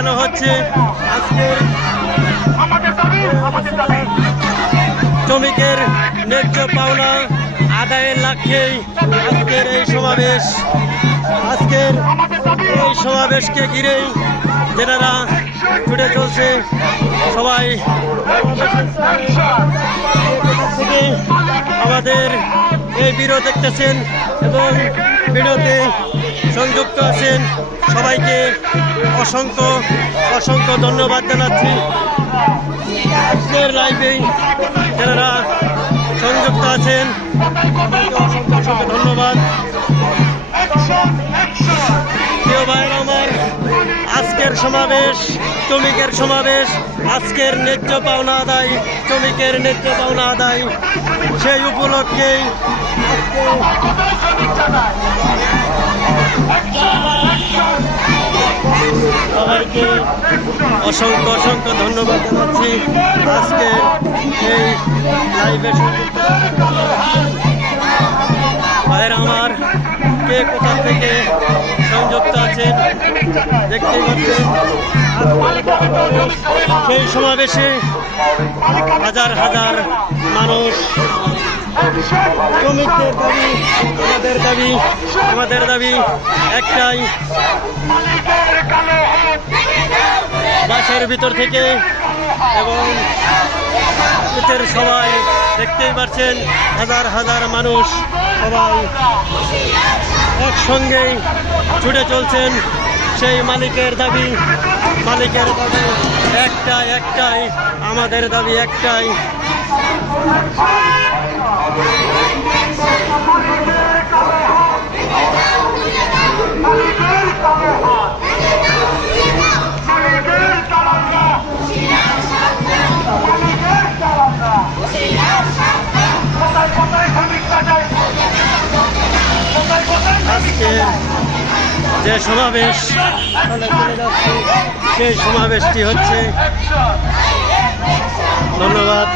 দেখানো হচ্ছে আজকের শ্রমিকের ন্যায্য পাওনা আদায়ের লক্ষ্যে আজকের এই সমাবেশ। আজকের এই সমাবেশকে ঘিরেই যেনারা ছুটে চলছে সবাই থেকে আমাদের এই ভিডিও দেখতেছেন এবং ভিডিওতে সংযুক্ত আছেন সবাইকে অসংখ্য অসংখ্য ধন্যবাদ জানাচ্ছি। আজকের লাইভে যারা সংযুক্ত আছেন অসংখ্য অসংখ্য ধন্যবাদ। প্রিয় ভাইয়ের আমার, আজকের সমাবেশ শ্রমিকের সমাবেশ, আজকের ন্যায্য পাওনা আদায়, শ্রমিকের ন্যায্য পাওনা আদায়, সেই উপলক্ষেই সবাইকে অসংখ্য অসংখ্য ধন্যবাদ জানাচ্ছি। আজকে এই লাইভে ভাইয়ের আমার কে কোথা থেকে সংযুক্ত আছেন দেখতেই পাচ্ছেন। সেই সমাবেশে হাজার হাজার মানুষ। শ্রমিকদের দাবি, আমাদের দাবি একটাই, বাসের ভিতর থেকে এবং সবাই দেখতেই পাচ্ছেন হাজার হাজার মানুষ সবাই একসঙ্গেই ছুটে চলছেন সেই মালিকের দাবি একটাই, আমাদের দাবি একটাই। আজকে যে সমাবেশ সেই সমাবেশটি হচ্ছে, ধন্যবাদ।